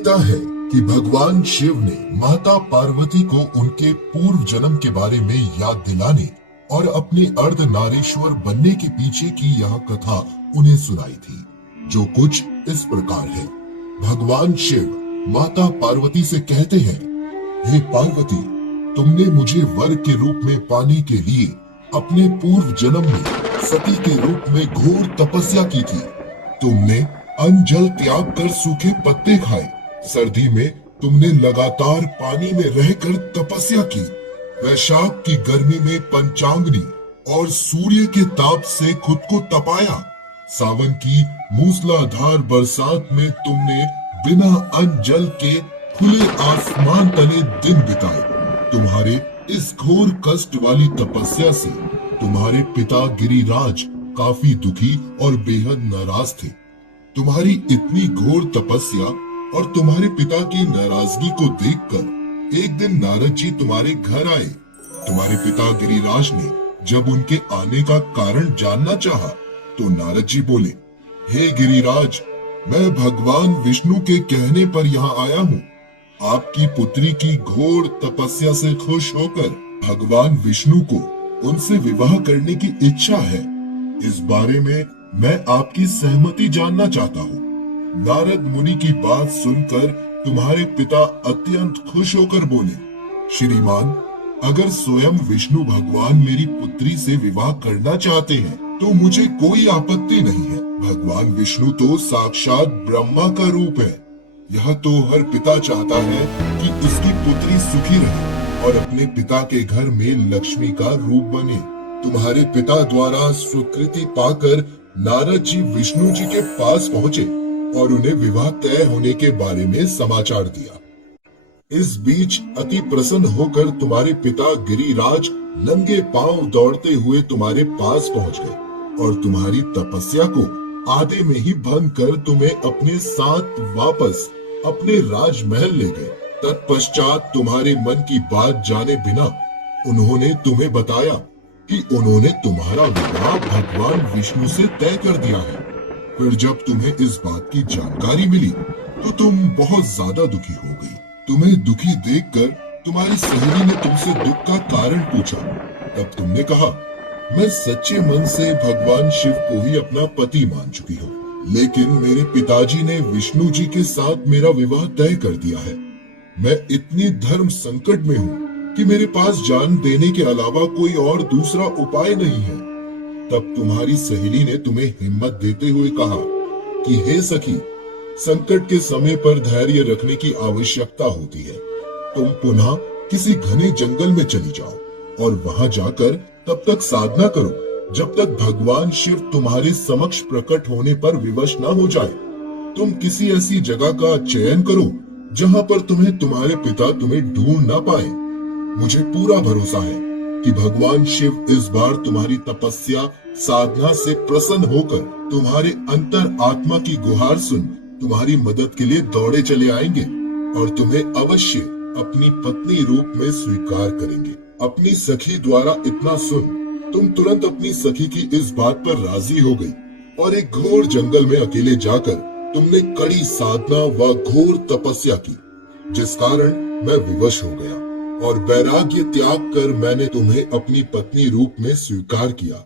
मान्यता है कि भगवान शिव ने माता पार्वती को उनके पूर्व जन्म के बारे में याद दिलाने और अपने अर्धनारीश्वर बनने के पीछे की यह कथा उन्हें सुनाई थी, जो कुछ इस प्रकार है। भगवान शिव माता पार्वती से कहते हैं, हे पार्वती, तुमने मुझे वर के रूप में पाने के लिए अपने पूर्व जन्म में सती के रूप में घोर तपस्या की थी। तुमने अन्न जल त्याग कर सूखे पत्ते खाए। सर्दी में तुमने लगातार पानी में रहकर तपस्या की। वैशाख की गर्मी में पंचांगनी और सूर्य के ताप से खुद को तपाया। सावन की मूसलाधार बरसात में तुमने बिना अन्न जल के खुले आसमान तले दिन बिताए। तुम्हारे इस घोर कष्ट वाली तपस्या से तुम्हारे पिता गिरिराज काफी दुखी और बेहद नाराज थे। तुम्हारी इतनी घोर तपस्या और तुम्हारे पिता की नाराजगी को देखकर एक दिन नारद जी तुम्हारे घर आए। तुम्हारे पिता गिरिराज ने जब उनके आने का कारण जानना चाहा, तो नारद जी बोले, हे गिरिराज, मैं भगवान विष्णु के कहने पर यहाँ आया हूँ। आपकी पुत्री की घोर तपस्या से खुश होकर भगवान विष्णु को उनसे विवाह करने की इच्छा है। इस बारे में मैं आपकी सहमति जानना चाहता हूँ। नारद मुनि की बात सुनकर तुम्हारे पिता अत्यंत खुश होकर बोले, श्रीमान, अगर स्वयं विष्णु भगवान मेरी पुत्री से विवाह करना चाहते हैं तो मुझे कोई आपत्ति नहीं है। भगवान विष्णु तो साक्षात ब्रह्मा का रूप है। यह तो हर पिता चाहता है कि उसकी पुत्री सुखी रहे और अपने पिता के घर में लक्ष्मी का रूप बने। तुम्हारे पिता द्वारा स्वीकृति पाकर नारद जी विष्णु जी के पास पहुँचे और उन्हें विवाह तय होने के बारे में समाचार दिया। इस बीच अति प्रसन्न होकर तुम्हारे पिता गिरिराज नंगे पांव दौड़ते हुए तुम्हारे पास पहुंच गए और तुम्हारी तपस्या को आधे में ही भंग कर तुम्हें अपने साथ वापस अपने राजमहल ले गए। तत्पश्चात तुम्हारे मन की बात जाने बिना उन्होंने तुम्हें बताया कि उन्होंने तुम्हारा विवाह भगवान विष्णु से तय कर दिया है। फिर जब तुम्हें इस बात की जानकारी मिली तो तुम बहुत ज्यादा दुखी हो गई। तुम्हें दुखी देखकर तुम्हारी सहेली ने तुमसे दुख का कारण पूछा। तब तुमने कहा, मैं सच्चे मन से भगवान शिव को ही अपना पति मान चुकी हूँ, लेकिन मेरे पिताजी ने विष्णु जी के साथ मेरा विवाह तय कर दिया है। मैं इतनी धर्म संकट में हूँ कि मेरे पास जान देने के अलावा कोई और दूसरा उपाय नहीं है। तब तुम्हारी सहेली ने तुम्हें हिम्मत देते हुए कहा कि हे सखी, संकट के समय पर धैर्य रखने की आवश्यकता होती है। तुम पुनः किसी घने जंगल में चली जाओ और वहां जाकर तब तक साधना करो जब तक भगवान शिव तुम्हारे समक्ष प्रकट होने पर विवश न हो जाए। तुम किसी ऐसी जगह का चयन करो जहां पर तुम्हारे पिता तुम्हें ढूंढ ना पाए। मुझे पूरा भरोसा है कि भगवान शिव इस बार तुम्हारी तपस्या साधना से प्रसन्न होकर तुम्हारे अंतर आत्मा की गुहार सुन तुम्हारी मदद के लिए दौड़े चले आएंगे और तुम्हें अवश्य अपनी पत्नी रूप में स्वीकार करेंगे। अपनी सखी द्वारा इतना सुन तुम तुरंत अपनी सखी की इस बात पर राजी हो गई और एक घोर जंगल में अकेले जाकर तुमने कड़ी साधना व घोर तपस्या की, जिस कारण मैं विवश हो गया और वैराग्य त्याग कर मैंने तुम्हें अपनी पत्नी रूप में स्वीकार किया।